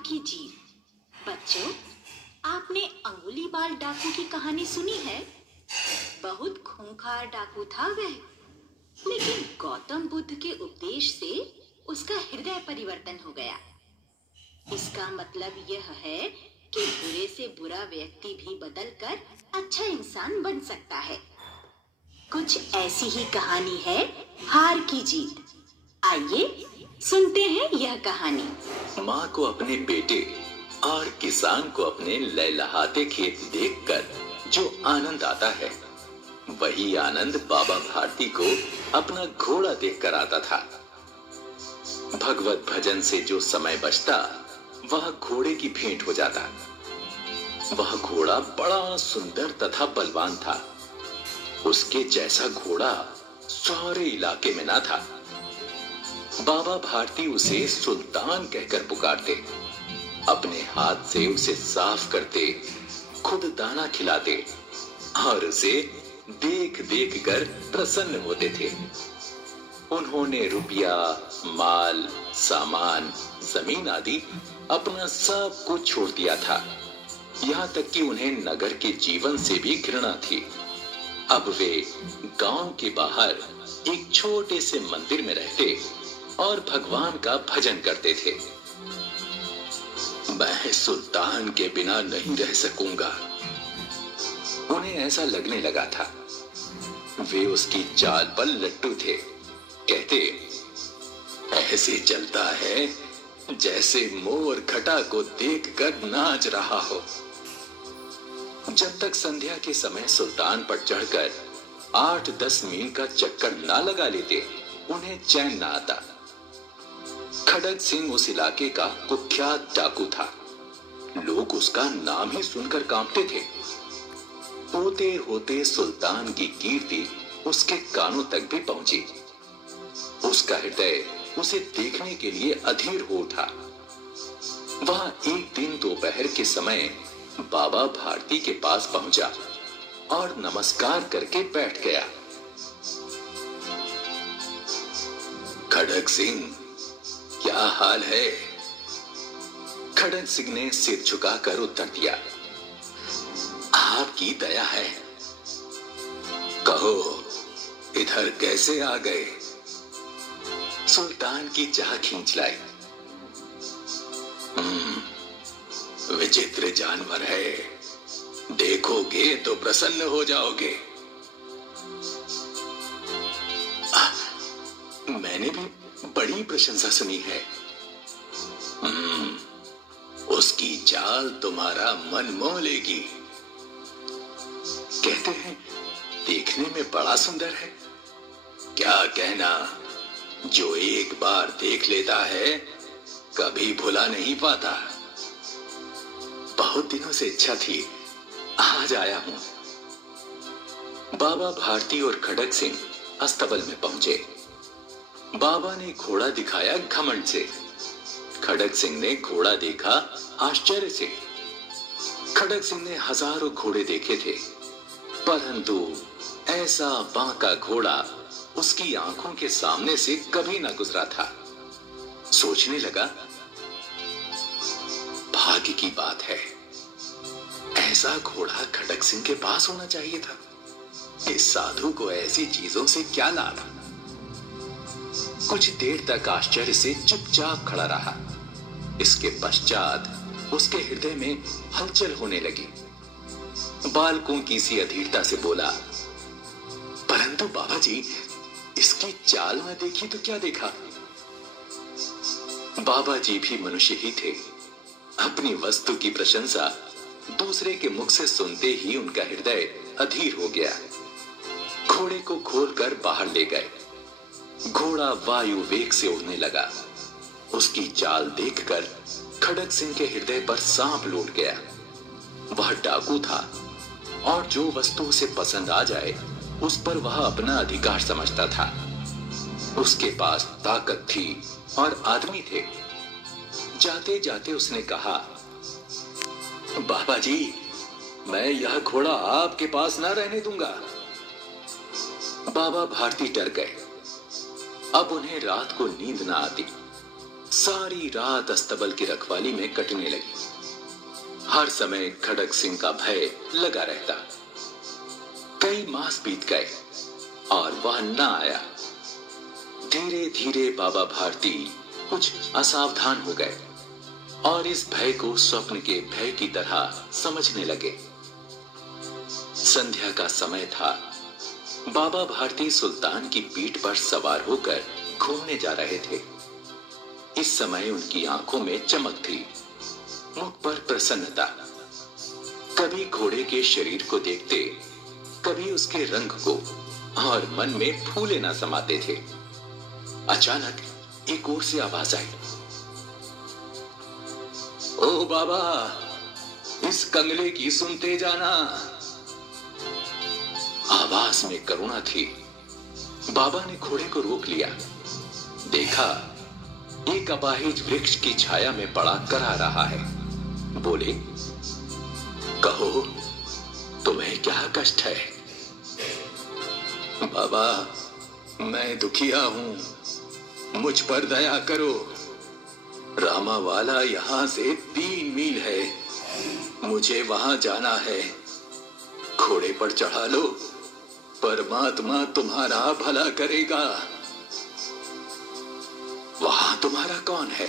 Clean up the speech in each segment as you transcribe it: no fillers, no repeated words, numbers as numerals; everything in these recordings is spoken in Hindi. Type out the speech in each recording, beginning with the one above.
की जीत। बच्चों, आपने अंगुली बाल डाकू की कहानी सुनी है? बहुत खूंखार डाकू था वह, लेकिन गौतम बुद्ध के उपदेश से उसका हृदय परिवर्तन हो गया। इसका मतलब यह है कि बुरे से बुरा व्यक्ति भी बदलकर अच्छा इंसान बन सकता है। कुछ ऐसी ही कहानी है हार की जीत। आइए सुनते हैं यह कहानी। माँ को अपने बेटे और किसान को अपने लहलहाते खेत देखकर जो आनंद आता है, वही आनंद बाबा भारती को अपना घोड़ा देखकर आता था। भगवत भजन से जो समय बचता, वह घोड़े की भेंट हो जाता। वह घोड़ा बड़ा सुंदर तथा बलवान था। उसके जैसा घोड़ा सारे इलाके में ना था। बाबा भारती उसे सुल्तान कहकर पुकारते, अपने हाथ से उसे साफ करते, खुद दाना खिलाते और उसे देख देख कर प्रसन्न होते थे। उन्होंने रुपया, माल, सामान, जमीन आदि अपना सब कुछ छोड़ दिया था। यहाँ तक कि उन्हें नगर के जीवन से भी घृणा थी। अब वे गांव के बाहर एक छोटे से मंदिर में रहते और भगवान का भजन करते थे। मैं सुल्तान के बिना नहीं रह सकूंगा, उन्हें ऐसा लगने लगा था। वे उसकी चाल पर लट्टू थे। कहते, ऐसे चलता है जैसे मोर घटा को देखकर नाच रहा हो। जब तक संध्या के समय सुल्तान पर चढ़कर 8-10 मील का चक्कर ना लगा लेते, उन्हें चैन ना आता। खड़ग सिंह उस इलाके का कुख्यात डाकू था। लोग उसका नाम ही सुनकर कांपते थे। होते होते सुल्तान की कीर्ति उसके कानों तक भी पहुंची। उसका हृदय उसे देखने के लिए अधीर हो उठा। वह एक दिन दोपहर के समय बाबा भारती के पास पहुंचा और नमस्कार करके बैठ गया। खड़ग सिंह, क्या हाल है? खड़ग सिंह ने सिर झुकाकर उत्तर दिया, आपकी दया है। कहो, इधर कैसे आ गए? सुल्तान की चाह खींच लाई। विचित्र जानवर है, देखोगे तो प्रसन्न हो जाओगे। मैंने भी बड़ी प्रशंसा सुनी है। उसकी चाल तुम्हारा मन मोह लेगी। कहते हैं देखने में बड़ा सुंदर है। क्या कहना, जो एक बार देख लेता है कभी भुला नहीं पाता। बहुत दिनों से इच्छा थी, आज आया हूं। बाबा भारती और खड़ग सिंह अस्तबल में पहुंचे। बाबा ने घोड़ा दिखाया घमंड से, खड़ग सिंह ने घोड़ा देखा आश्चर्य से। खड़ग सिंह ने हजारों घोड़े देखे थे, परंतु ऐसा बांका घोड़ा उसकी आंखों के सामने से कभी ना गुजरा था। सोचने लगा, भाग्य की बात है, ऐसा घोड़ा खड़ग सिंह के पास होना चाहिए था। इस साधु को ऐसी चीजों से क्या लाभ? कुछ देर तक आश्चर्य से चुपचाप खड़ा रहा। इसके पश्चात उसके हृदय में हलचल होने लगी। बालकों की सी अधीरता से बोला, परंतु बाबा जी, इसकी चाल न देखी तो क्या देखा? बाबा जी भी मनुष्य ही थे। अपनी वस्तु की प्रशंसा दूसरे के मुख से सुनते ही उनका हृदय अधीर हो गया। घोड़े को खोलकर बाहर ले गए। घोड़ा वायु वेग से उड़ने लगा। उसकी चाल देखकर खड़ग सिंह के हृदय पर सांप लौट गया। वह डाकू था और जो वस्तु उसे पसंद आ जाए उस पर वह अपना अधिकार समझता था। उसके पास ताकत थी और आदमी थे। जाते जाते उसने कहा, बाबा जी, मैं यह घोड़ा आपके पास ना रहने दूंगा। बाबा भारती डर गए। अब उन्हें रात को नींद ना आती। सारी रात अस्तबल की रखवाली में कटने लगी। हर समय खड़क सिंह का भय लगा रहता। कई मास बीत गए और वह न आया। धीरे धीरे बाबा भारती कुछ असावधान हो गए और इस भय को स्वप्न के भय की तरह समझने लगे। संध्या का समय था। बाबा भारती सुल्तान की पीठ पर सवार होकर घूमने जा रहे थे। इस समय उनकी आंखों में चमक थी, मुख पर प्रसन्नता। कभी घोड़े के शरीर को देखते, कभी उसके रंग को, और मन में फूले न समाते थे। अचानक एक ओर से आवाज आई, ओ बाबा, इस कंगले की सुनते जाना। आवाज में करुणा थी। बाबा ने घोड़े को रोक लिया। देखा, एक अपाहिज वृक्ष की छाया में पड़ा करा रहा है। बोले, कहो, तुम्हें क्या कष्ट है? बाबा, मैं दुखिया हूं, मुझ पर दया करो। रामावाला यहां से 3 मील है, मुझे वहां जाना है। घोड़े पर चढ़ा लो, परमात्मा तुम्हारा भला करेगा। वहां तुम्हारा कौन है?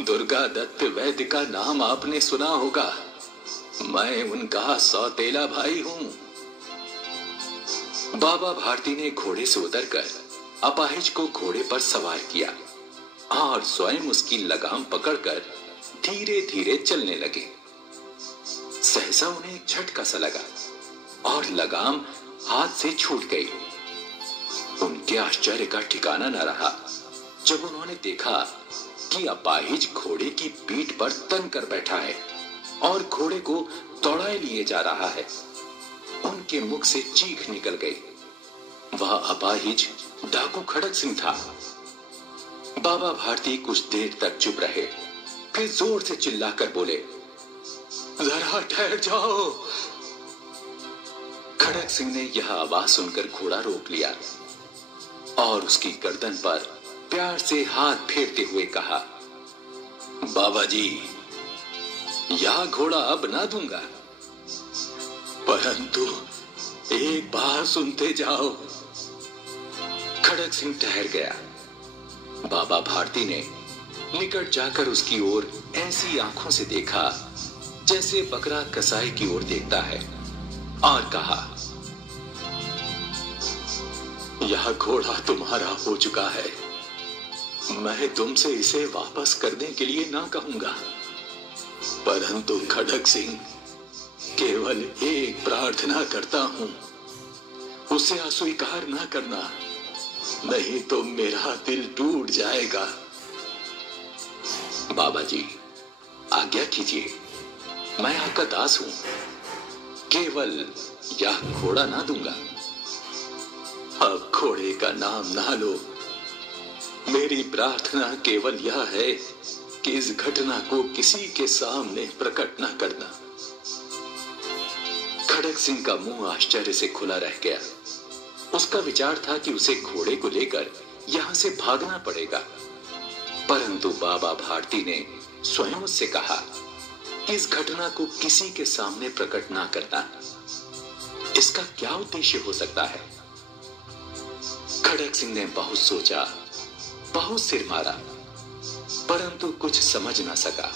दुर्गा दत्त वैद्य का नाम आपने सुना होगा। मैं उनका सौतेला भाई हूं। बाबा भारती ने घोड़े से उतरकर अपाहिज को घोड़े पर सवार किया और स्वयं उसकी लगाम पकड़कर धीरे धीरे चलने लगे। सहसा उन्हें एक झटका सा लगा और लगाम हाथ से छूट गई। उनके आश्चर्य का ठिकाना न रहा जब उन्होंने देखा कि अपाहिज घोड़े की पीठ पर तन कर बैठा है और घोड़े को दौड़ाए लिए जा रहा है। उनके मुख से चीख निकल गई। वह अपाहिज डाकू खड़क सिंह था। बाबा भारती कुछ देर तक चुप रहे, फिर जोर से चिल्लाकर बोले, जरा ठहर जाओ। खड़क सिंह ने यह आवाज सुनकर घोड़ा रोक लिया और उसकी गर्दन पर प्यार से हाथ फेरते हुए कहा, बाबा जी, यह घोड़ा अब ना दूंगा, परंतु एक बार सुनते जाओ। खड़क सिंह ठहर गया। बाबा भारती ने निकट जाकर उसकी ओर ऐसी आंखों से देखा जैसे बकरा कसाई की ओर देखता है और कहा, यह घोड़ा तुम्हारा हो चुका है। मैं तुमसे इसे वापस करने के लिए ना कहूंगा, परंतु खड़क सिंह, केवल एक प्रार्थना करता हूं, उसे अस्वीकार ना करना, नहीं तो मेरा दिल टूट जाएगा। बाबा जी, आज्ञा कीजिए, मैं आपका दास हूं, केवल यह घोड़ा ना दूंगा। अब घोड़े का नाम ना लो। मेरी प्रार्थना केवल यह है कि इस घटना को किसी के सामने प्रकट ना करना। खड़क सिंह का मुंह आश्चर्य से खुला रह गया। उसका विचार था कि उसे घोड़े को लेकर यहां से भागना पड़ेगा, परंतु बाबा भारती ने स्वयं उससे कहा कि इस घटना को किसी के सामने प्रकट ना करना। इसका क्या उद्देश्य हो सकता है? खड़क सिंह ने बहुत सोचा, बहुत सिर मारा, परंतु कुछ समझ ना सका।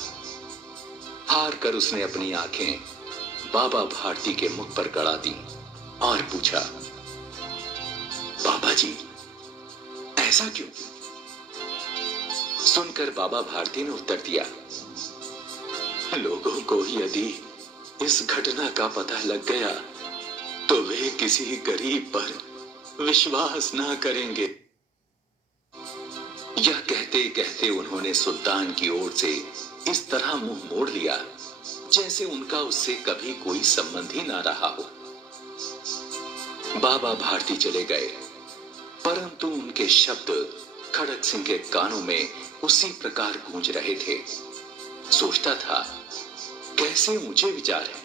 हार कर उसने अपनी आंखें बाबा भारती के मुख पर गड़ा दी और पूछा, बाबा जी, ऐसा क्यों? सुनकर बाबा भारती ने उत्तर दिया, लोगों को यदि इस घटना का पता लग गया तो वे किसी गरीब पर विश्वास ना करेंगे। यह कहते कहते उन्होंने सुल्तान की ओर से इस तरह मुंह मोड़ लिया जैसे उनका उससे कभी कोई संबंध ही ना रहा हो। बाबा भारती चले गए, परंतु उनके शब्द खड़क सिंह के कानों में उसी प्रकार गूंज रहे थे। सोचता था, कैसे ऊंचे विचार है,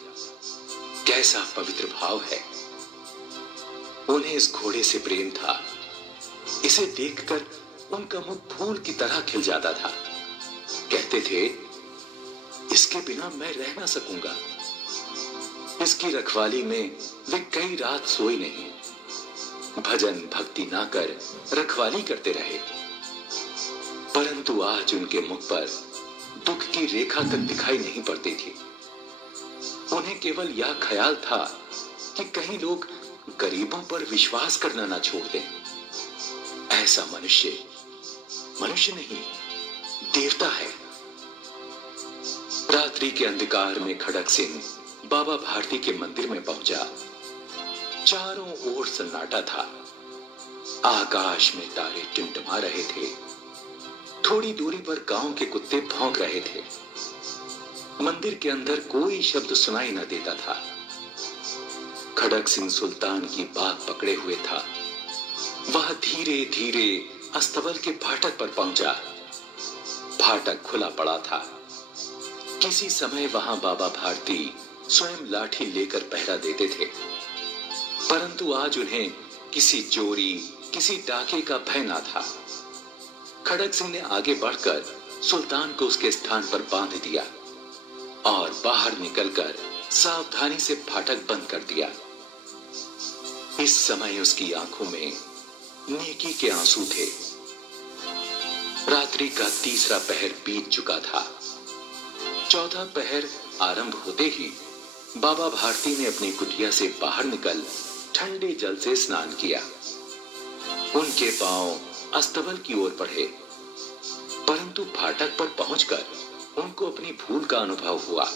कैसा पवित्र भाव है। उन्हें इस घोड़े से प्रेम था। इसे देखकर उनका मुख फूल की तरह खिल जाता था। कहते थे, इसके बिना मैं रह ना सकूंगा। इसकी रखवाली में वे कई रात सोए नहीं, भजन भक्ति ना कर रखवाली करते रहे। परंतु आज उनके मुख पर दुख की रेखा तक दिखाई नहीं पड़ती थी। उन्हें केवल यह ख्याल था कि कहीं लोग गरीबों पर विश्वास करना ना छोड़ दें। ऐसा मनुष्य मनुष्य नहीं, देवता है। रात्रि के अंधकार में खड़क सिंह बाबा भारती के मंदिर में पहुंचा। चारों ओर सन्नाटा था। आकाश में तारे टिमटिमा रहे थे। थोड़ी दूरी पर गांव के कुत्ते भौंक रहे थे। मंदिर के अंदर कोई शब्द सुनाई न देता था। खड़क सिंह सुल्तान की बात पकड़े हुए था। वह धीरे धीरे अस्तबल के फाटक पर पहुंचा। फाटक खुला पड़ा था। किसी समय वहां बाबा भारती स्वयं लाठी लेकर पहरा देते थे, परंतु आज उन्हें किसी चोरी, किसी डाके का भय न था। खड़क सिंह ने आगे बढ़कर सुल्तान को उसके स्थान पर बांध दिया और बाहर निकलकर सावधानी से फाटक बंद कर दिया। इस समय उसकी आंखों में नेकी के आंसू थे। रात्रि का तीसरा पहर बीत चुका था। चौथा पहर आरंभ होते ही बाबा भारती ने अपनी कुटिया से बाहर निकल ठंडे जल से स्नान किया। उनके पांव अस्तबल की ओर बढ़े, परंतु फाटक पर पहुंचकर उनको अपनी भूल का अनुभव हुआ।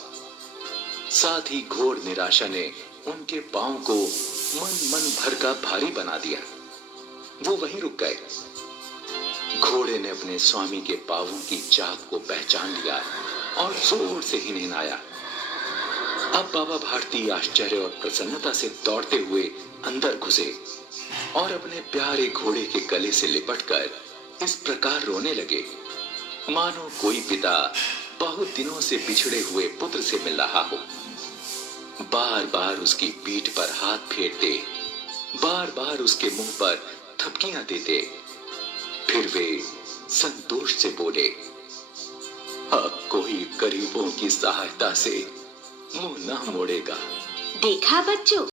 साथ ही घोर निराशा ने उनके पांव को मन भर का भारी बना दिया। वो वहीं रुक गए। घोड़े ने अपने स्वामी के पांवों की चाप को पहचान लिया और जोर से ही निनाया। अब बाबा भारती आश्चर्य और प्रसन्नता से दौड़ते हुए अंदर घुसे और अपने प्यारे घोड़े के गले से लिपटकर इस प्रकार रोने लगे, मानो कोई पिता बहुत दिनों से बिछड़े हुए पुत्र से मिल रहा हो। बार बार उसकी पीठ पर हाथ फेरते, बार बार उसके मुंह पर थपकियां देते। फिर वे संतोष से बोले, अब कोई गरीबों की सहायता से मुंह न मोड़ेगा। देखा बच्चों,